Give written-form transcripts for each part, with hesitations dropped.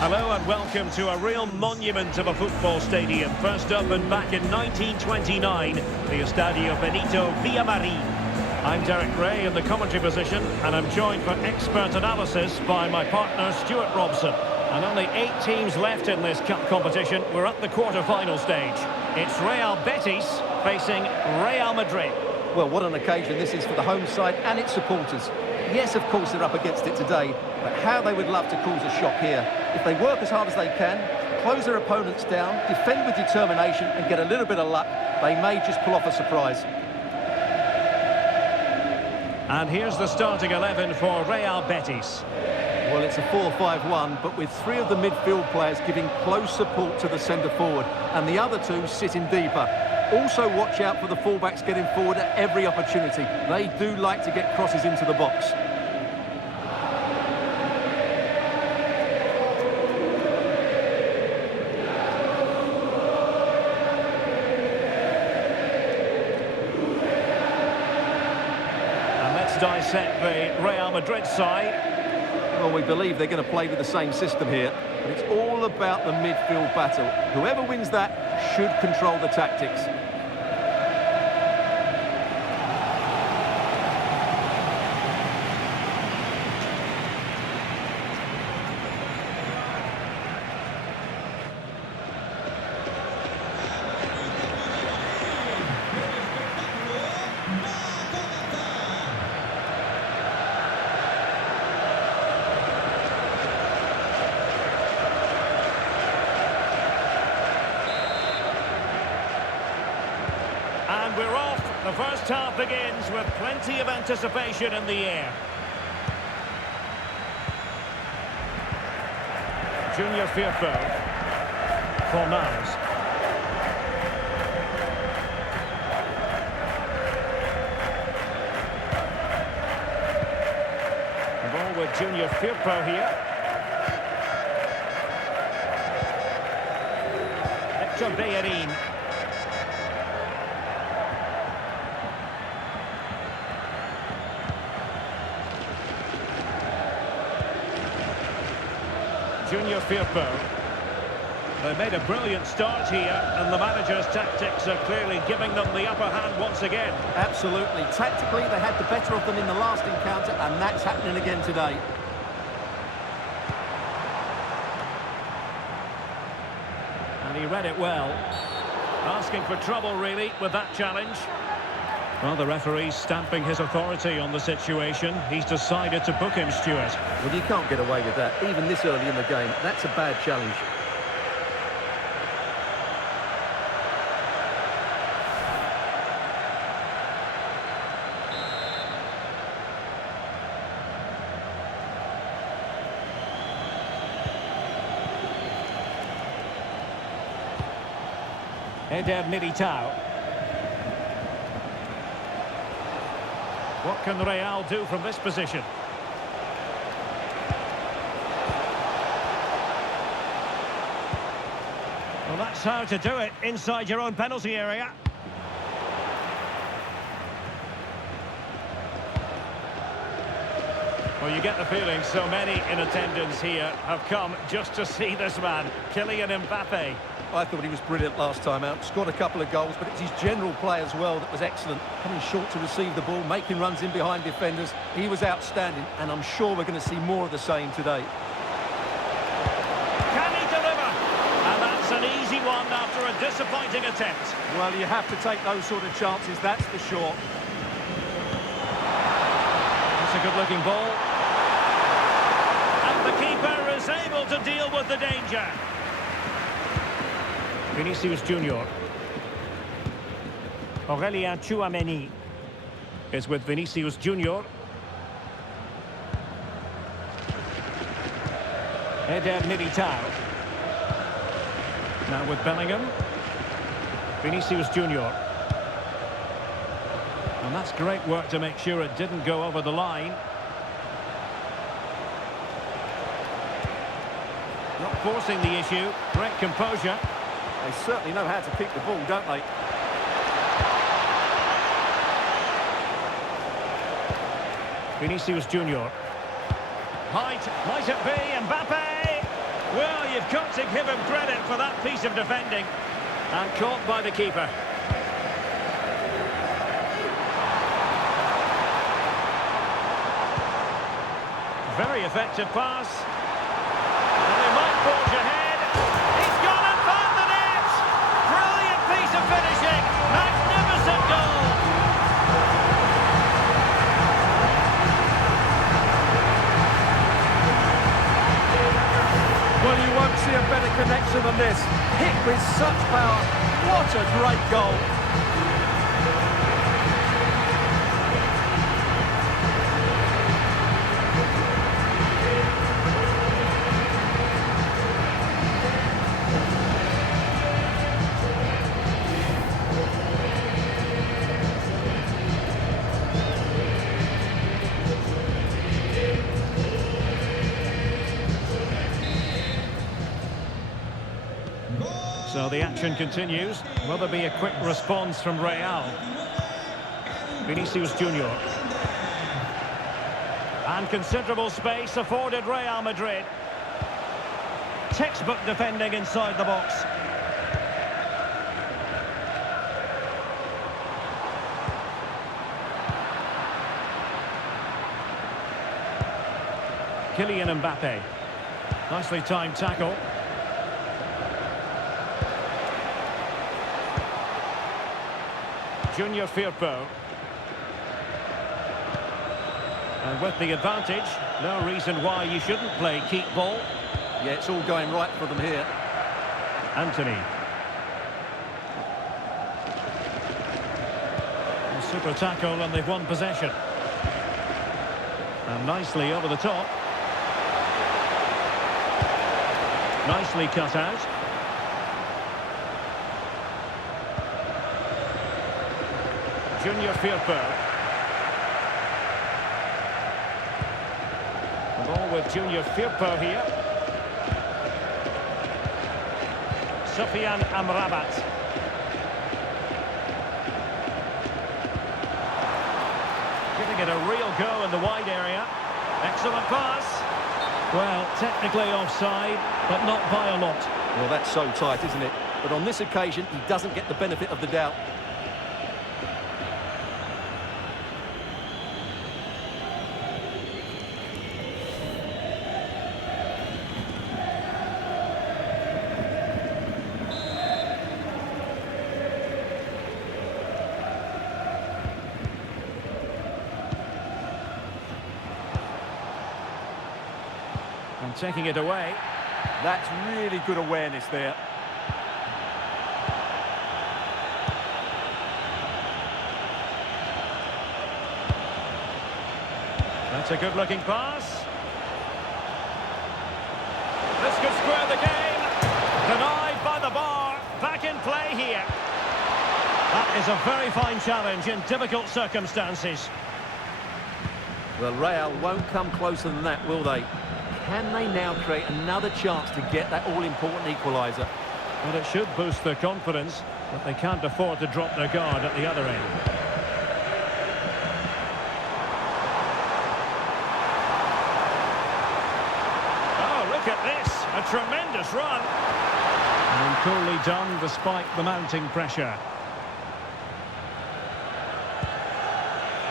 Hello and welcome to a real monument of a football stadium. First opened back in 1929, the Estadio Benito Villamarín. I'm Derek Ray in the commentary position, and I'm joined for expert analysis by my partner Stuart Robson. And only 8 teams left in this cup competition. We're at the quarter-final stage. It's Real Betis facing Real Madrid. Well, what an occasion this is for the home side and its supporters. Yes, of course, they're up against it today, but how they would love to cause a shock here. If they work as hard as they can, close their opponents down, defend with determination and get a little bit of luck, they may just pull off a surprise. And here's the starting 11 for Real Betis. Well, it's a 4-5-1, but with 3 of the midfield players giving close support to the centre-forward, and the other 2 sitting deeper. Also watch out for the fullbacks getting forward at every opportunity. They do like to get crosses into the box. And let's dissect the Real Madrid side. Well, we believe they're going to play with the same system here, but it's all about the midfield battle. Whoever wins that should control the tactics. And we're off. The first half begins with plenty of anticipation in the air. Junior Firpo. Fornals. The ball with Junior Firpo here. Hector Bellerin. Junior Firpo. They made a brilliant start here, and the manager's tactics are clearly giving them the upper hand once again. Absolutely. Tactically, they had the better of them in the last encounter, and that's happening again today. And he read it well. Asking for trouble, really, with that challenge. Well, the referee's stamping his authority on the situation. He's decided to book him, Stuart. Well, you can't get away with that, even this early in the game. That's a bad challenge. Eder Militao. What can Real do from this position? Well, that's how to do it inside your own penalty area. Well, you get the feeling so many in attendance here have come just to see this man, Kylian Mbappe. I thought he was brilliant last time out. Scored a couple of goals, but it's his general play as well that was excellent. Coming short to receive the ball, making runs in behind defenders. He was outstanding, and I'm sure we're going to see more of the same today. Can he deliver? And that's an easy one after a disappointing attempt. Well, you have to take those sort of chances, that's for sure. That's a good-looking ball. And the keeper is able to deal with the danger. Vinicius Junior. Aurélien Tchouameni is with Vinicius Junior. Eder Militao. Now with Bellingham. Vinicius Junior. And that's great work to make sure it didn't go over the line. Not forcing the issue. Great composure. They certainly know how to keep the ball, don't they? Vinicius Junior. Height, might it be Mbappe? Will You've got to give him credit for that piece of defending. And caught by the keeper. Very effective pass. And they might forge ahead. He's gone and found the net! Brilliant piece of finishing. Magnificent goal. Well, you won't see a better connection than this. Hit with such power. What a great goal. So the action continues. Will there be a quick response from Real? Vinicius Junior. And considerable space afforded Real Madrid. Textbook defending inside the box. Kylian Mbappe. Nicely timed tackle. Junior Firpo. And with the advantage, no reason why you shouldn't play keep ball. Yeah, it's all going right for them here. Anthony. A super tackle and they've won possession. And nicely over the top. Nicely cut out. Junior Firpo. The ball with Junior Firpo here. Sufyan Amrabat. Giving it a real go in the wide area. Excellent pass. Well, technically offside, but not by a lot. Well, that's so tight, isn't it? But on this occasion, he doesn't get the benefit of the doubt. And taking it away. That's really good awareness there. That's a good-looking pass. This could square the game. Denied by the bar. Back in play here. That is a very fine challenge in difficult circumstances. Well, Real won't come closer than that, will they? Can they now create another chance to get that all-important equaliser? Well, it should boost their confidence, but they can't afford to drop their guard at the other end. Oh, look at this! A tremendous run! And coolly done despite the mounting pressure.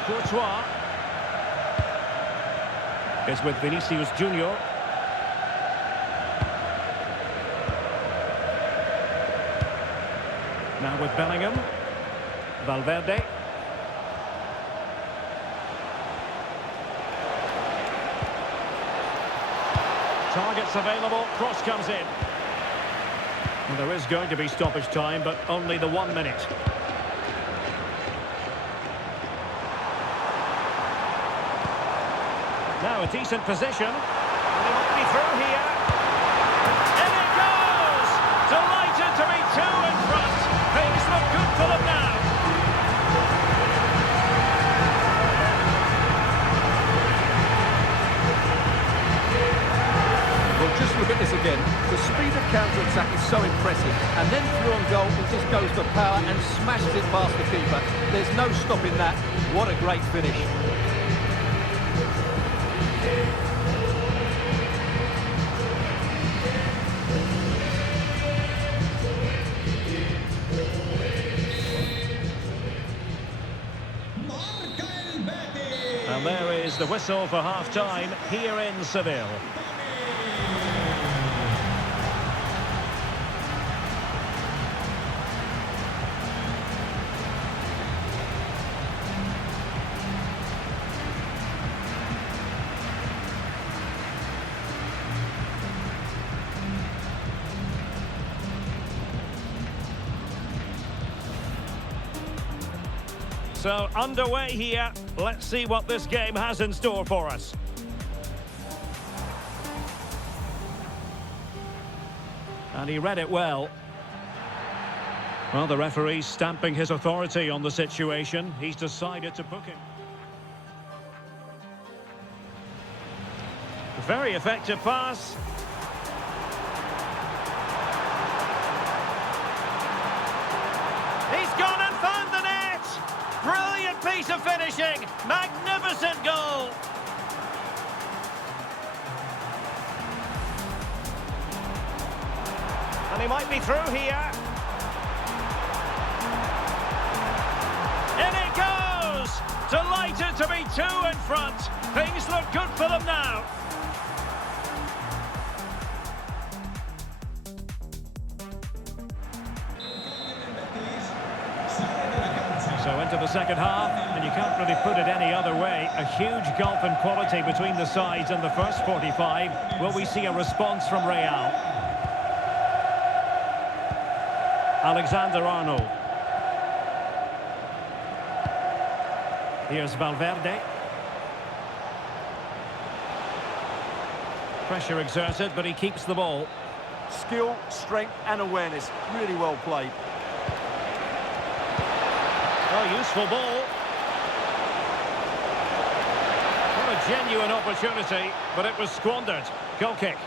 Courtois is with Vinicius Junior. Now with Bellingham. Valverde. Targets available, cross comes in. Well, there is going to be stoppage time, but only the 1 minute. Now a decent position. They might be through here. In it goes! Delighted to be two in front. Things look good for them now. Well, just look at this again. The speed of counter-attack is so impressive. And then through on goal, he just goes for power and smashes it past the keeper. There's no stopping that. What a great finish. is the whistle for half-time here in Seville. So, underway here. Let's see what this game has in store for us. And he read it well. Well, the referee's stamping his authority on the situation. He's decided to book him. Very effective pass. He's gone and found the net! Brilliant piece of finishing! Magnificent goal! And he might be through here. In it goes! Delighted to be two in front. Things look good for them now. So into the second half, and you can't really put it any other way. A huge gulf in quality between the sides in the first 45. Will we see a response from Real? Alexander-Arnold. Here's Valverde. Pressure exerted, but he keeps the ball. Skill, strength and awareness. Really well played. Oh, useful ball. What a genuine opportunity, but it was squandered. Goal kick.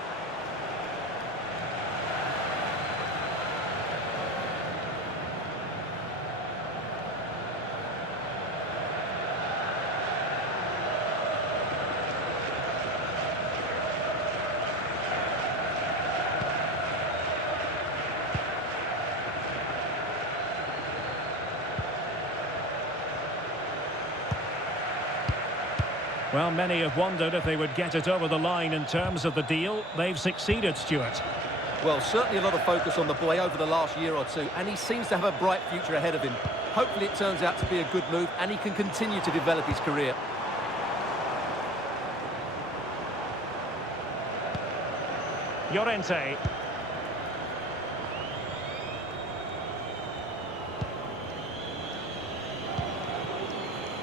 Well, many have wondered if they would get it over the line in terms of the deal. They've succeeded, Stuart. Well, certainly a lot of focus on the boy over the last year or two, and he seems to have a bright future ahead of him. Hopefully it turns out to be a good move, and he can continue to develop his career. Llorente.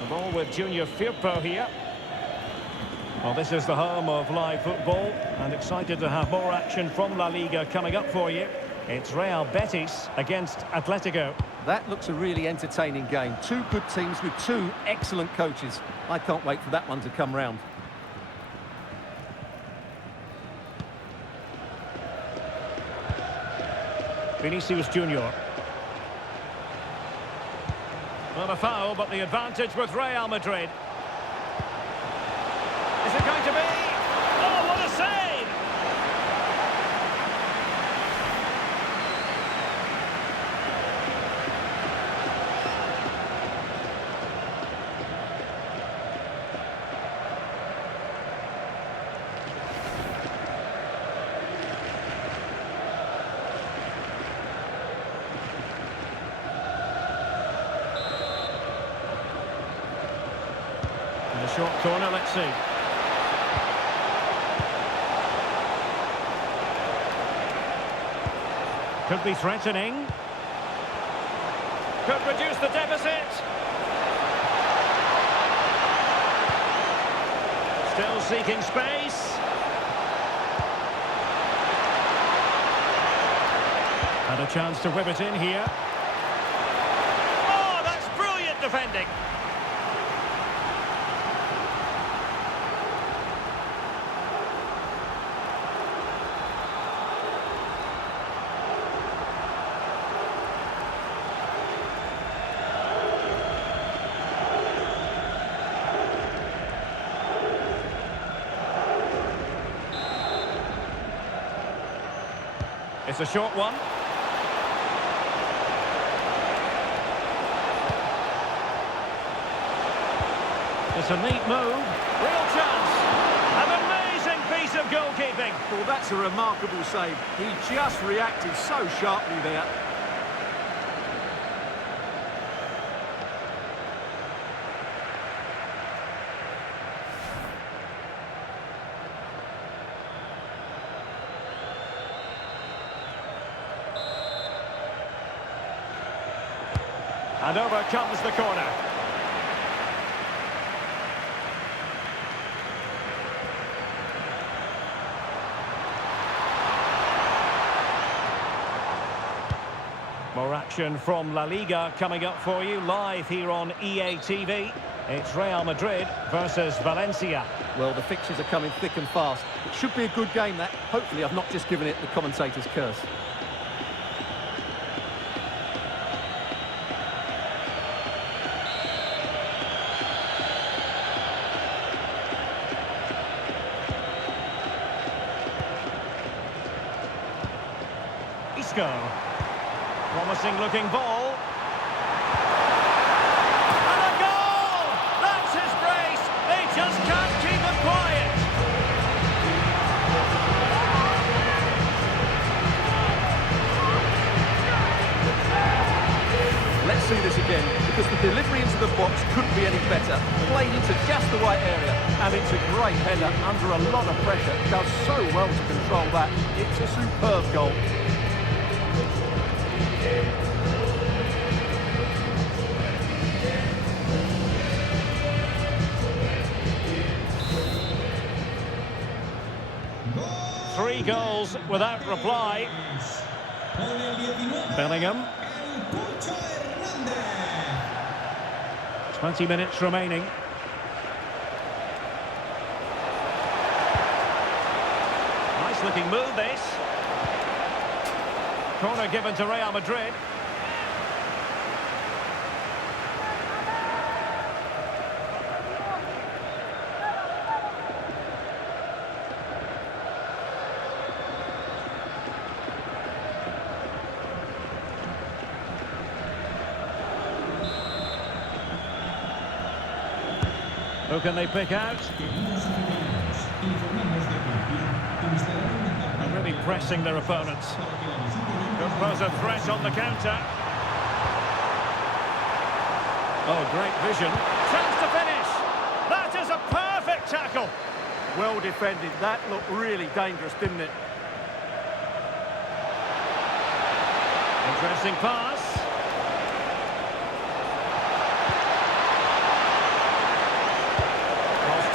The ball with Junior Firpo here. Well, this is the home of live football, and excited to have more action from La Liga coming up for you. It's Real Betis against Atletico. That looks a really entertaining game. Two good teams with two excellent coaches. I can't wait for that one to come round. Vinicius Junior. Well, a foul, but the advantage with Real Madrid. Is it going to be? Oh, what a save! In the short corner, let's see. Could be threatening. Could reduce the deficit. Still seeking space. Had a chance to whip it in here. Oh, that's brilliant defending. It's a short one. It's a neat move. Real chance. An amazing piece of goalkeeping. Well, that's a remarkable save. He just reacted so sharply there. And over comes the corner. More action from La Liga coming up for you live here on EA TV. It's Real Madrid versus Valencia. Well, the fixtures are coming thick and fast. It should be a good game, that. Hopefully I've not just given it the commentator's curse. Isco. Promising looking ball. And a goal! That's his brace! They just can't keep it quiet! Let's see this again, because the delivery into the box couldn't be any better. Played into just the right area, and it's a great header under a lot of pressure. Does so well to control that. It's a superb goal. Three goals without reply. Bellingham. 20 minutes remaining. Nice looking move, this. Corner given to Real Madrid. Who can they pick out? And really pressing their opponents. Could pose a threat on the counter. Oh, great vision. Chance to finish. That is a perfect tackle. Well defended. That looked really dangerous, didn't it? Interesting pass.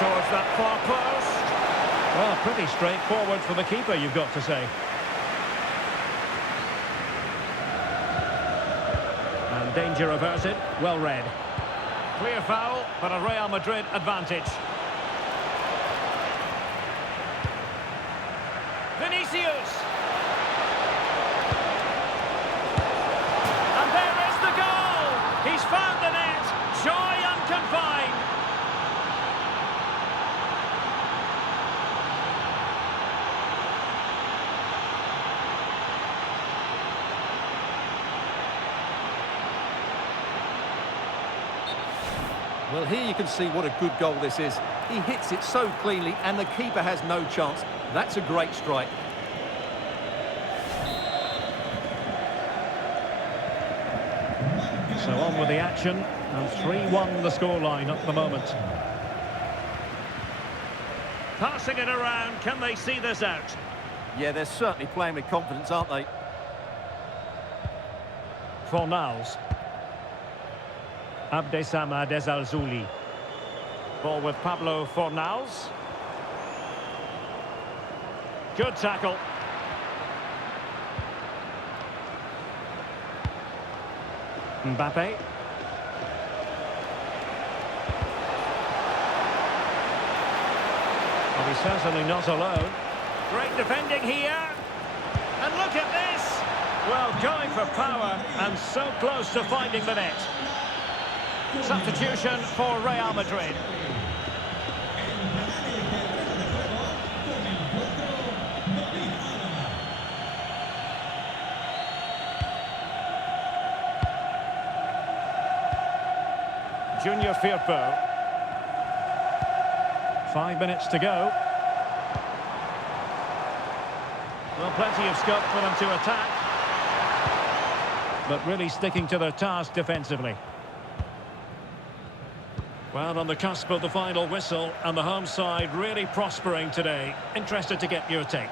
Towards that far post. Well, pretty straightforward for the keeper, you've got to say. And danger averted, well read. Clear foul, but a Real Madrid advantage. Vinicius. And there is the goal. He's found the net. Joy unconfined. Well, here you can see what a good goal this is. He hits it so cleanly, and the keeper has no chance. That's a great strike. So on with the action, and 3-1 the scoreline at the moment. Passing it around, can they see this out? Yeah, they're certainly playing with confidence, aren't they? Fornals. Abdessamad Ezalzouli. Ball with Pablo Fornals. Good tackle. Mbappe. Well, he's certainly not alone. Great defending here. And look at this. Well, going for power and so close to finding the net. Substitution for Real Madrid. Junior Firpo. 5 minutes to go. Well, plenty of scope for them to attack, but really sticking to their task defensively. Well, on the cusp of the final whistle, and the home side really prospering today. Interested to get your take.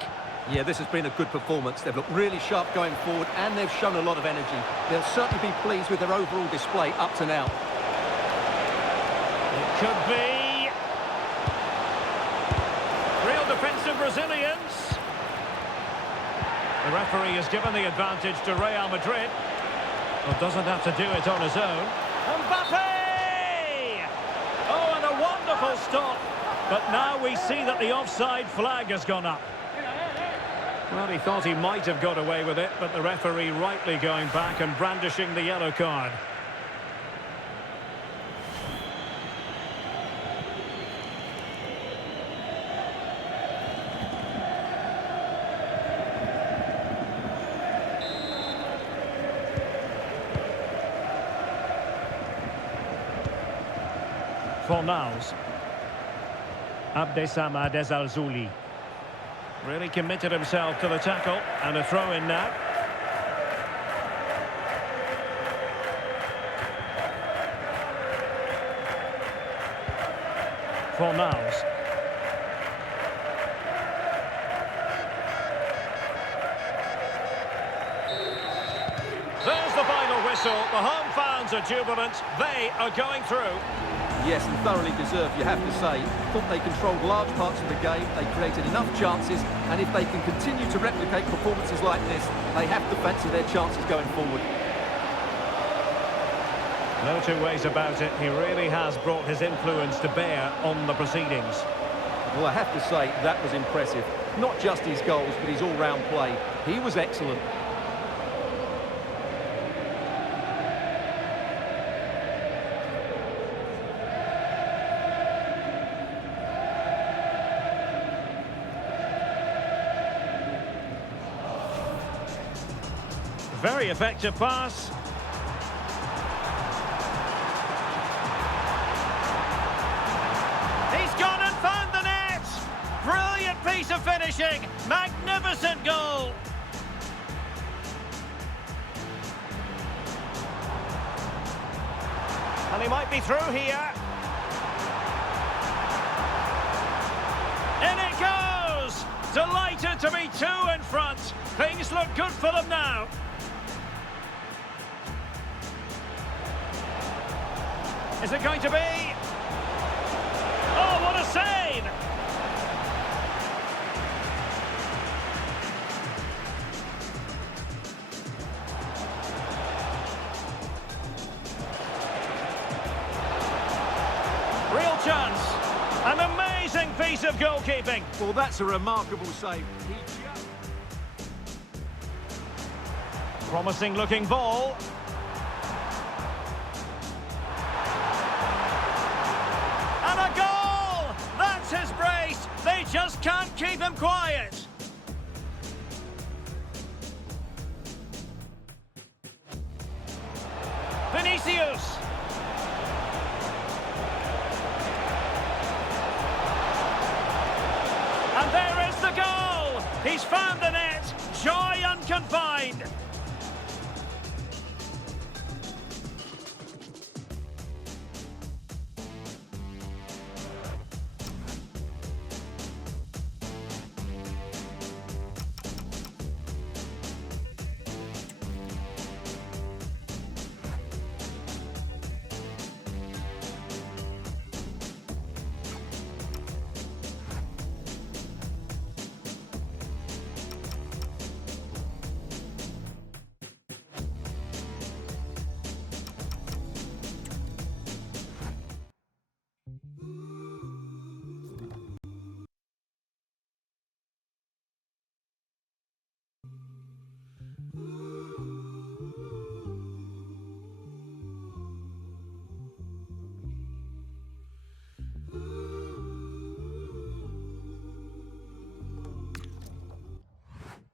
Yeah, this has been a good performance. They've looked really sharp going forward, and they've shown a lot of energy. They'll certainly be pleased with their overall display up to now. It could be real defensive resilience. The referee has given the advantage to Real Madrid. Well, doesn't have to do it on his own. Mbappe! Oh, and a wonderful stop. But now we see that the offside flag has gone up. Well, he thought he might have got away with it, but the referee rightly going back and brandishing the yellow card. Fornals. Abdessamad Al-Zouli. Really committed himself to the tackle, and a throw in now. Fornals. There's the final whistle. The home fans are jubilant. They are going through. Yes, and thoroughly deserved, you have to say. Thought they controlled large parts of the game, they created enough chances, and if they can continue to replicate performances like this, they have to fancy their chances going forward. No two ways about it. He really has brought his influence to bear on the proceedings. Well, I have to say, that was impressive. Not just his goals, but his all-round play. He was excellent. Very effective pass. He's gone and found the net! Brilliant piece of finishing! Magnificent goal! And he might be through here. In it goes! Delighted to be two in front. Things look good for them now. Is it going to be? Oh, what a save! Real chance. An amazing piece of goalkeeping. Well, that's a remarkable save. Promising looking ball. And a goal! That's his brace. They just can't keep him quiet. Vinicius. And there is the goal. He's found the net. Joy unconfined.